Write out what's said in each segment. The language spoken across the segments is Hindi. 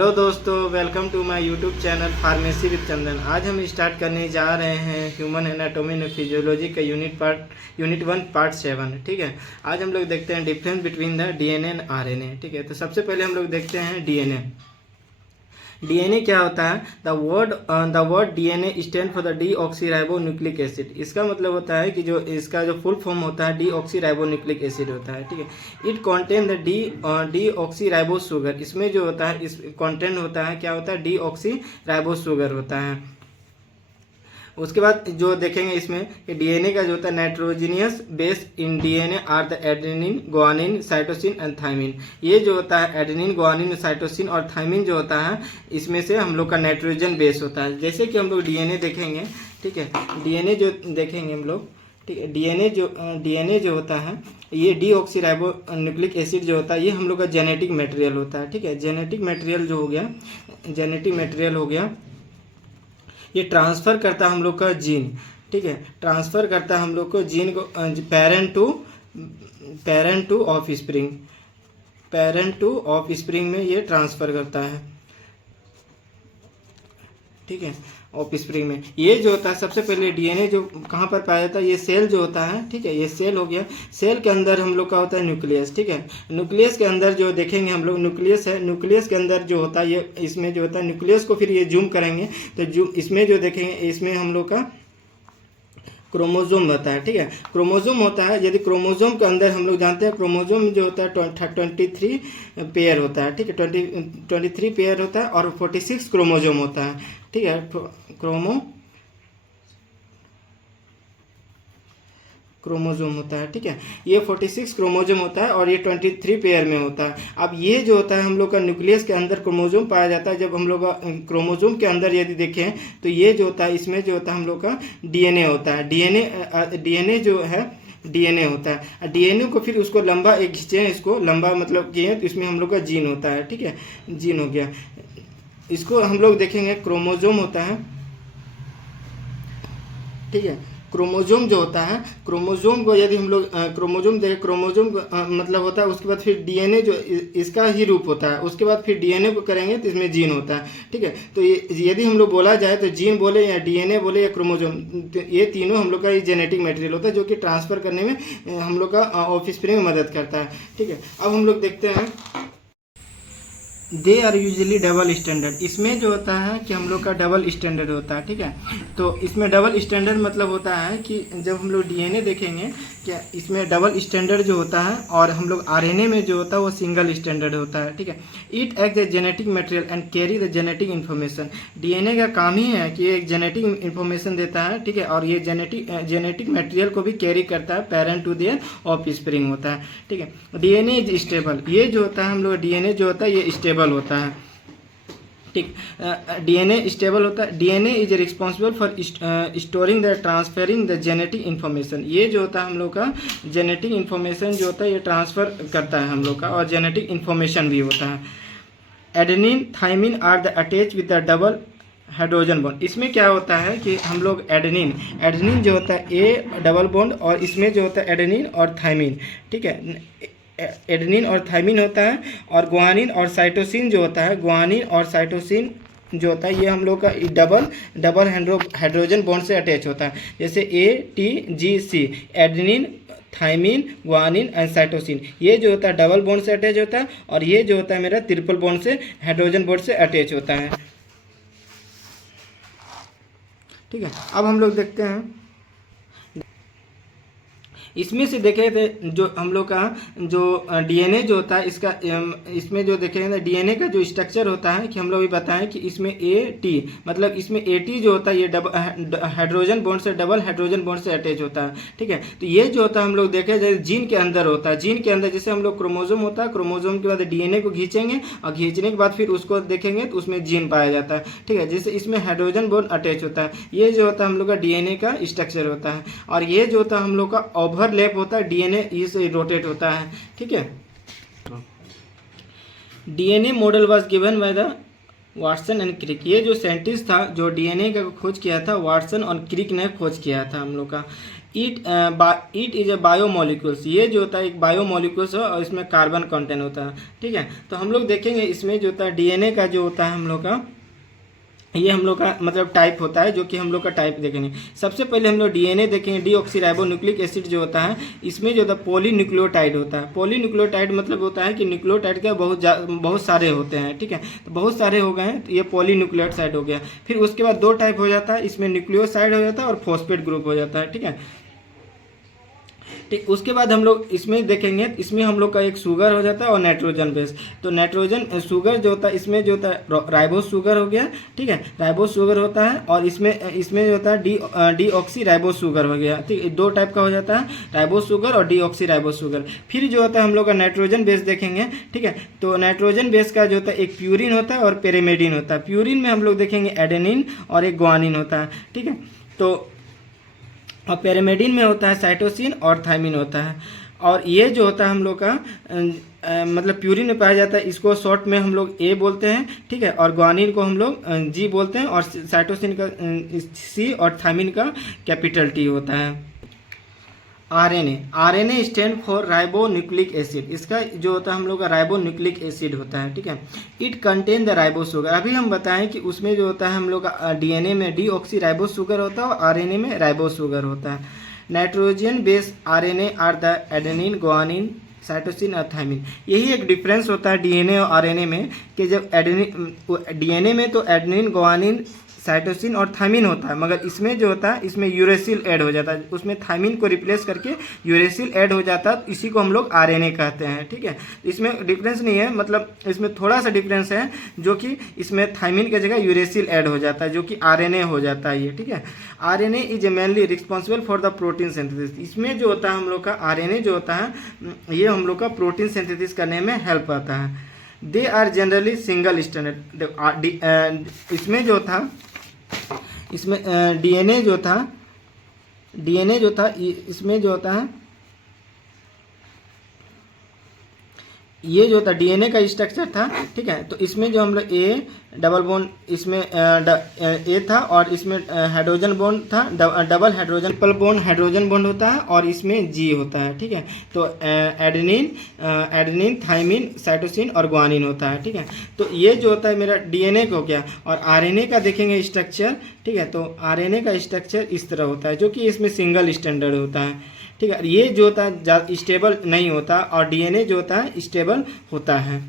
हेलो दोस्तों, welcome to my YouTube channel pharmacy with Chandan. आज हम स्टार्ट करने जा रहे हैं ह्यूमन एनाटॉमी एंड फिजियोलॉजी का यूनिट 1 पार्ट 7। ठीक है, आज हम लोग देखते हैं difference between the DNA and RNA. ठीक है, तो सबसे पहले हम लोग देखते हैं डीएनए। डीएनए क्या होता है? The word DNA stand for the deoxyribo nucleic acid. इसका मतलब होता है कि जो इसका जो फुल फॉर्म होता है डीऑक्सीराइबो न्यूक्लिक एसिड होता है। ठीक है, it contain the deoxyribo sugar. इसमें जो होता है, इस कॉन्टेंट होता है, क्या होता है? डीऑक्सीराइबो शुगर होता है। उसके बाद जो देखेंगे इसमें कि डीएनए का जो होता है nitrogenous base in DNA are the adenine, guanine, cytosine and thymine. ये जो होता है एडेनिन, ग्वानिन, साइटोसिन और थाइमिन जो होता है, इसमें से हम लोग का नाइट्रोजन बेस होता है। जैसे कि हम लोग डीएनए देखेंगे, ठीक है, डीएनए जो देखेंगे हम लोग, ठीक है, डीएनए जो होता है, ये डीऑक्सीराइबो न्यूक्लिक एसिड जो होता है, ये हम लोग का जेनेटिक मटेरियल होता है। ठीक है, जेनेटिक मटेरियल जो हो गया, जेनेटिक मटेरियल हो गया, ये ट्रांसफ़र करता है हम लोग का जीन। ठीक है, ट्रांसफ़र करता है हम लोग को जीन को parent two of spring, parent two of spring में ये ट्रांसफ़र करता है। ठीक है, ऑफ स्प्रिंग में ये जो होता है, सबसे पहले डीएनए जो कहाँ पर पाया जाता है, ये सेल जो होता है। ठीक है, ये सेल हो गया। सेल के अंदर हम लोग का होता है न्यूक्लियस। ठीक है, न्यूक्लियस के अंदर जो देखेंगे हम लोग, न्यूक्लियस है, न्यूक्लियस के अंदर जो होता है, ये इसमें जो होता है न्यूक्लियस को फिर ये जूम करेंगे तो जूम इसमें जो देखेंगे, इसमें हम लोग का क्रोमोजोम होता है। ठीक है, क्रोमोजोम होता है। यदि क्रोमोजोम के अंदर हम लोग जानते हैं, क्रोमोजोम जो होता है 23 पेयर होता है। ठीक है, 23 पेयर होता है और 46 क्रोमोजोम होता है। ठीक है, क्रोमोजोम होता है। ठीक है, ये 46 क्रोमोजोम होता है और ये 23 पेयर में होता है। अब ये जो होता है हम लोग का न्यूक्लियस के अंदर क्रोमोजोम पाया जाता है। जब हम लोग का क्रोमोजोम के अंदर यदि देखें तो ये जो होता है, इसमें जो होता है हम लोग का डीएनए होता है। डीएनए जो है, डीएनए होता है। डीएनए को फिर उसको लंबा एक खींचे, इसको लंबा मतलब किए तो इसमें हम लोग का जीन होता है। ठीक है, जीन हो गया। इसको हम लोग देखेंगे, क्रोमोजोम होता है। ठीक है, क्रोमोजोम जो होता है, क्रोमोजोम को यदि हम लोग क्रोमोजोम देखें, क्रोमोजोम मतलब होता है, उसके बाद फिर डीएनए जो इसका ही रूप होता है, उसके बाद फिर डीएनए को करेंगे तो इसमें जीन होता है। ठीक है, तो ये यदि हम लोग बोला जाए तो जीन बोले या डीएनए बोले या क्रोमोजोम, तो ये तीनों हम लोग का ये जेनेटिक मटेरियल होता है, जो कि ट्रांसफ़र करने में हम लोग का ऑफस्प्रिंग में मदद करता है। ठीक है, अब हम लोग देखते हैं, they are usually double standard. इसमें जो होता है कि हम लोग का डबल स्टैंडर्ड होता है। ठीक है, तो इसमें डबल स्टैंडर्ड मतलब होता है कि जब हम लोग डीएनए देखेंगे, क्या इसमें डबल स्टैंडर्ड जो होता है, और हम लोग आरएनए में जो होता है वो सिंगल स्टैंडर्ड होता है। ठीक है, it act a genetic material and carry the genetic information. DNA का काम ही है कि ये एक जेनेटिक इन्फॉर्मेशन देता है। ठीक है, और ये जेनेटिक मटेरियल को भी कैरी करता है, parent to their offspring होता है। ठीक है, डीएनए इज स्टेबल। ये जो होता है हम लोग डीएनए जो होता है ये स्टेबल होता है। ठीक, डीएनए स्टेबल होता है। DNA is responsible for storing the transferring the genetic information. ये जो होता है हम लोग का जेनेटिक इन्फॉर्मेशन जो होता है ये ट्रांसफ़र करता है हम लोग का, और जेनेटिक इन्फॉर्मेशन भी होता है। Adenine, thymine are the attach with the double hydrogen bond. इसमें क्या होता है कि हम लोग एडेनिन जो होता है ए डबल बॉन्ड, और इसमें जो होता है एडेनिन और थाइमिन। ठीक है, एडेनिन और थाइमिन होता है, और ग्वानिन और साइटोसिन जो होता है, ग्वानिन और साइटोसिन जो होता है, ये हम लोग का डबल हाइड्रोजन बॉन्ड से अटैच होता है। जैसे ATGC, adenine, thymine, guanine and cytosine, ये जो होता है डबल बॉन्ड से अटैच होता है, और ये जो होता है मेरा ट्रिपल बॉन्ड से, हाइड्रोजन बॉन्ड से अटैच होता है। ठीक है, अब हम लोग देखते हैं, इसमें से देखे थे जो हम लोग का जो डीएनए जो होता है, इसका इसमें जो देखेंगे डीएनए का जो स्ट्रक्चर होता है, कि हम लोग भी बताएं कि इसमें AT मतलब इसमें AT जो होता है ये हाइड्रोजन बॉन्ड से, डबल हाइड्रोजन बॉन्ड से अटैच होता है। ठीक है, तो ये जो होता है हम लोग देखें जैसे जीन के अंदर होता है। जीन के अंदर जैसे हम लोग क्रोमोजोम होता है, क्रोमोजोम के बाद डीएनए को खींचेंगे, और खींचने के बाद फिर उसको देखेंगे तो उसमें जीन पाया जाता है। ठीक है, जैसे इसमें हाइड्रोजन बॉन्ड अटैच होता है। ये जो होता है हम लोग का डीएनए का स्ट्रक्चर होता है, और ये जो होता है हम लोग का ओवरलैप होता है, डीएनए इस रोटेट होता है। ठीक है, DNA model was given by the Watson and Crick. ये जो साइंटिस्ट था जो डीएनए का खोज किया था, वाटसन और क्रिक ने खोज किया था हम लोग का। ईट इज ए बायोमोलिक्यूल्स, ये जो होता है एक बायोमोलिक्यूल्स है और इसमें कार्बन कंटेंट होता है, ठीक है। तो हम लोग देखेंगे इसमें जो होता है डीएनए का जो होता है हम लोग का, ये हम लोग का मतलब टाइप होता है, जो कि हम लोग का टाइप देखेंगे। सबसे पहले हम लोग डीएनए देखेंगे। डीऑक्सीराइबोन्यूक्लिक एसिड जो होता है इसमें जो होता है पॉलीन्यूक्लियोटाइड होता है। पॉलीन्यूक्लियोटाइड मतलब होता है कि न्यूक्लियोटाइड का बहुत सारे होते हैं, ठीक है। तो बहुत सारे हो गए हैं तो ये पॉलीन्यूक्लियोटाइड हो गया। फिर उसके बाद दो टाइप हो जाता है, इसमें न्यूक्लियोसाइड हो जाता है और फॉस्फेट ग्रुप हो जाता है, ठीक है। ठीक, उसके बाद हम लोग इसमें देखेंगे, इसमें हम लोग का एक शुगर हो जाता है और नाइट्रोजन बेस। तो नाइट्रोजन शुगर जो होता है इसमें जो होता है राइबोस शुगर हो गया, ठीक है, राइबोस शुगर होता है। और इसमें जो होता है डीऑक्सी राइबोस शुगर हो गया, ठीक, दो टाइप का हो जाता है, राइबोस शुगर और डीऑक्सी राइबोस शुगर। फिर जो होता है हम लोग का नाइट्रोजन बेस देखेंगे, ठीक है। तो नाइट्रोजन बेस का जो होता है एक प्यूरिन होता है और पेरिमेडिन होता है। प्यूरिन में हम लोग देखेंगे एडेनिन और एक ग्वानिन होता है, ठीक है। तो और पेरिमेडिन में होता है साइटोसिन और थायमिन होता है। और ये जो होता है हम लोग का मतलब प्यूरिन में पाया जाता है, इसको शॉर्ट में हम लोग ए बोलते हैं, ठीक है। और ग्वानिन को हम लोग जी बोलते हैं और साइटोसिन का सी और थायमिन का कैपिटल टी होता है। RNA stand for ribonucleic acid, इसका जो होता है हम लोग का राइबोन्यूक्लिक एसिड होता है, ठीक है। It contain the ribose sugar, अभी हम बताएं कि उसमें जो होता है हम लोग का डीएनए में डीऑक्सी राइबोस शुगर होता है और आरएनए में राइबोस शुगर होता है। Nitrogen base RNA are the adenine, guanine, cytosine और थायमिन। यही एक डिफरेंस होता है डीएनए और आरएनए में कि जब डीएनए में तो एडेनिन, ग्वानिन, साइटोसिन और थायमिन होता है, मगर इसमें जो होता है इसमें यूरेसिल ऐड हो जाता है, उसमें थायमिन को रिप्लेस करके यूरेसिल ऐड हो जाता है, इसी को हम लोग आरएनए कहते हैं, ठीक है। इसमें डिफरेंस नहीं है, मतलब इसमें थोड़ा सा डिफरेंस है, जो कि इसमें थायमिन की जगह यूरेसिल ऐड हो जाता है, जो कि आरएनए हो जाता है ये, ठीक है। RNA is mainly responsible for the protein synthesis, इसमें जो होता है हम लोग का आरएनए जो होता है ये हम लोग का प्रोटीन सिंथेसिस करने में हेल्प आता है। They are generally single standard, इसमें जो था इसमें डीएनए जो था इसमें जो होता है ये जो था डीएनए का स्ट्रक्चर था, ठीक है। तो इसमें जो हम लोग ए डबल बॉन्ड, इसमें ए था और इसमें हाइड्रोजन बॉन्ड था, डबल हाइड्रोजन बॉन्ड होता है और इसमें जी होता है, ठीक है। तो एडेनिन, थायमिन, साइटोसिन और ग्वानिन होता है, ठीक है। तो ये जो होता है मेरा डीएनए को हो गया। और आरएनए का देखेंगे स्ट्रक्चर, ठीक है। तो आरएनए का स्ट्रक्चर इस तरह होता है, जो कि इसमें सिंगल स्टैंडर्ड होता है, ठीक है। ये जो होता है स्टेबल नहीं होता और डीएनए जो होता है स्टेबल होता है,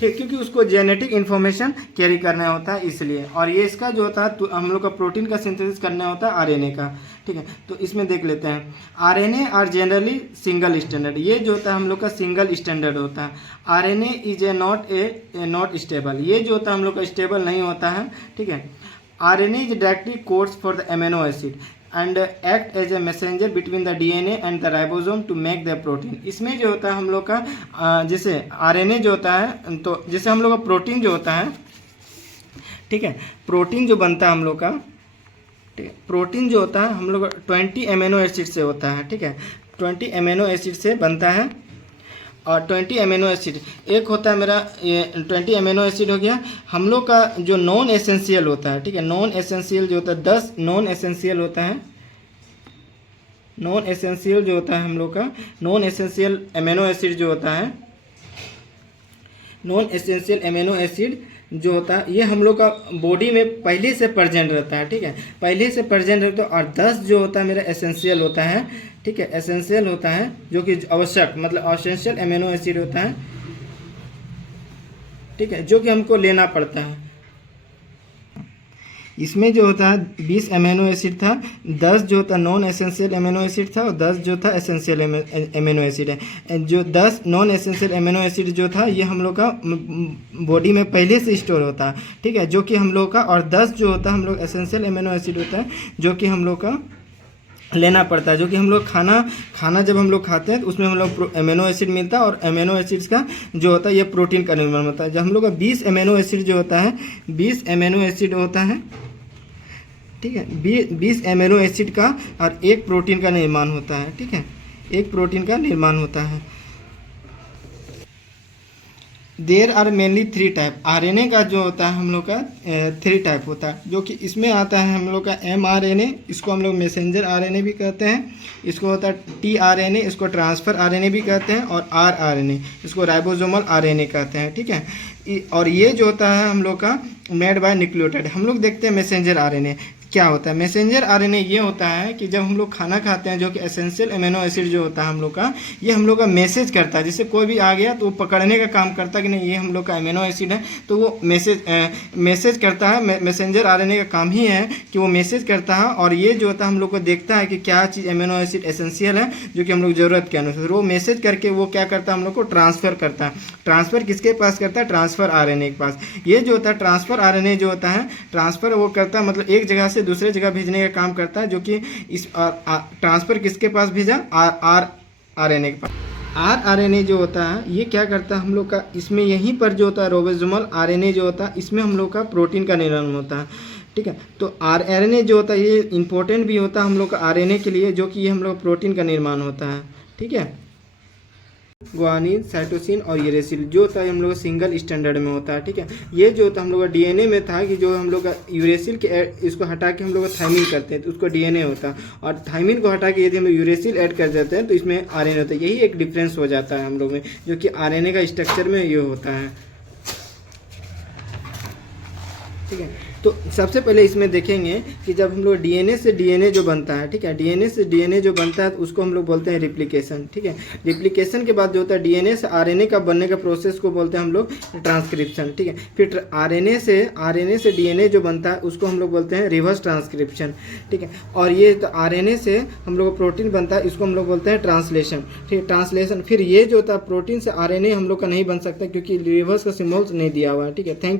ठीक, क्योंकि उसको जेनेटिक इन्फॉर्मेशन कैरी करना होता है इसलिए। और ये इसका जो होता है तो हम लोग का प्रोटीन का सिंथेसिस करना होता है आरएनए का, ठीक है। तो इसमें देख लेते हैं, RNA are generally single standard, ये जो होता है हम लोग का सिंगल स्टैंडर्ड होता है। आरएनए इज नॉट स्टेबल, ये जो होता है हम लोग का स्टेबल नहीं होता है, ठीक है। RNA is directly codes for the amino acid and act as a messenger between the DNA and the ribosome to make the protein. इसमें जो होता है हम लोग का जैसे आरएनए जो होता है, तो जैसे हम लोग का प्रोटीन जो होता है, ठीक है, प्रोटीन जो बनता है हम लोग का, ठीक है, प्रोटीन जो होता है हम लोग 20 एमिनो एसिड से होता है, ठीक है। 20 एमिनो एसिड से बनता है। और 20 एमिनो एसिड एक होता है मेरा, ये 20 एमिनो एसिड हो गया। हम लोग का जो नॉन एसेंशियल होता है, ठीक है, नॉन एसेंशियल जो होता है 10 नॉन एसेंशियल होता है। नॉन एसेंशियल जो होता है हम लोग का नॉन एसेंशियल एमिनो एसिड जो होता है, नॉन एसेंशियल एमिनो एसिड जो होता है ये हम लोग का बॉडी में पहले से प्रेजेंट रहता है, ठीक है, पहले से प्रेजेंट रहता है। और 10 जो होता है मेरा एसेंशियल होता है, ठीक है, एसेंशियल होता है, जो कि आवश्यक मतलब एसेंशियल एमिनो एसिड होता है, ठीक है, जो कि हमको लेना पड़ता है। इसमें जो होता है 20 एमिनो एसिड था, 10 जो था नॉन एसेंशियल एमिनो एसिड था और 10 जो था एसेंशियल एमिनो एसिड है। जो 10 नॉन एसेंशियल एमिनो एसिड जो था ये हम लोग का बॉडी में पहले से स्टोर होता है, ठीक है, जो कि हम लोग का। और 10 जो होता है हम लोग एसेंशियल एमिनो एसिड होता है, जो कि हम लोग का लेना पड़ता है, जो कि हम लोग खाना जब हम लोग खाते हैं तो उसमें हम लोग एमिनो एसिड मिलता है। और एमिनो एसिड्स का जो होता है ये प्रोटीन का निर्माण होता है। जब हम लोग का 20 एमिनो एसिड जो होता है, 20 एमिनो एसिड होता है, ठीक है, 20 एमिनो एसिड का और एक प्रोटीन का निर्माण होता है, ठीक है, एक प्रोटीन का निर्माण होता है। There are mainly 3 type. RNA का जो होता है हम लोग का 3 टाइप होता है, जो कि इसमें आता है हम लोग का mRNA, इसको हम लोग मैसेंजर आरएनए भी कहते हैं, इसको होता है tRNA, इसको ट्रांसफ़र आरएनए भी कहते हैं, और rRNA, इसको राइबोसोमल आरएनए कहते हैं, ठीक है। और ये जो होता है हम लोग का मेड बाय न्यूक्लियोटाइड। हम लोग देखते हैं मैसेंजर आरएनए क्या होता है। मैसेंजर आरएनए ये होता है कि जब हम लोग खाना खाते हैं, जो कि एसेंशियल अमीनो एसिड जो होता है हम लोग का, ये हम लोग का मैसेज करता है। जैसे कोई भी आ गया तो वो पकड़ने का काम करता है कि नहीं ये हम लोग का अमीनो एसिड है, तो वो मैसेज करता है। मैसेंजर आरएनए का काम ही है कि वो मैसेज करता है, और ये जो होता है हम लोग को देखता है कि क्या चीज़ अमीनो एसिड एसेंशियल है, जो कि हम लोग ज़रूरत के अनुसार वो मैसेज करके वो क्या करता है हम लोग को ट्रांसफ़र करता है। ट्रांसफ़र किसके पास करता है? ट्रांसफ़र आरएनए के पास। ये जो होता है ट्रांसफ़र आरएनए जो होता है, ट्रांसफ़र वो करता है, मतलब एक जगह से दूसरे जगह भेजने का काम करता है, जो कि इस ट्रांसफ़र किसके पास भेजा? आरएनए के पास। आरएनए जो होता है ये क्या करता है हम लोग का, इसमें यहीं पर जो होता है राइबोसोमल आरएनए जो होता है, इसमें हम लोग का प्रोटीन का निर्माण होता है, ठीक है। तो आरएनए जो होता है ये इंपॉर्टेंट भी होता है हम लोग का आरएनए के लिए, जो कि ये हम लोग प्रोटीन का निर्माण होता है, ठीक है। ग्वानिन, साइटोसिन और यूरेसिल जो होता है हम लोग सिंगल स्टैंडर्ड में होता है, ठीक है। ये जो होता है हम लोग का डीएनए में था कि जो हम लोग का यूरेसिल के इसको हटा के हम लोग थाइमिन करते हैं तो उसको डीएनए होता है, और थाइमिन को हटा के यदि हम लोग यूरेसिल ऐड कर देते हैं तो इसमें आरएनए होता है। यही एक डिफरेंस हो जाता है हम लोग में, जो कि आरएनए का स्ट्रक्चर में ये होता है, ठीक है। तो सबसे पहले इसमें देखेंगे कि जब हम लोग डीएनए से डीएनए जो बनता है, ठीक है, डीएनए से डीएनए जो बनता है तो उसको हम लोग बोलते हैं रिप्लिकेशन, ठीक है। रिप्लिकेशन के बाद जो होता है डीएनए से आरएनए का बनने का प्रोसेस को बोलते हैं हम लोग ट्रांसक्रिप्शन, ठीक है। फिर आरएनए से डीएनए जो बनता है उसको हम लोग बोलते हैं रिवर्स ट्रांसक्रिप्शन, ठीक है। और ये तो आरएनए से हम लोग प्रोटीन बनता है, इसको हम लोग बोलते हैं ट्रांसलेशन, ठीक है, ट्रांसलेशन। फिर ये जो होता है प्रोटीन से आरएनए हम लोग का नहीं बन सकता क्योंकि रिवर्स का सिम्बॉल्स नहीं दिया हुआ है, ठीक है। Thank you.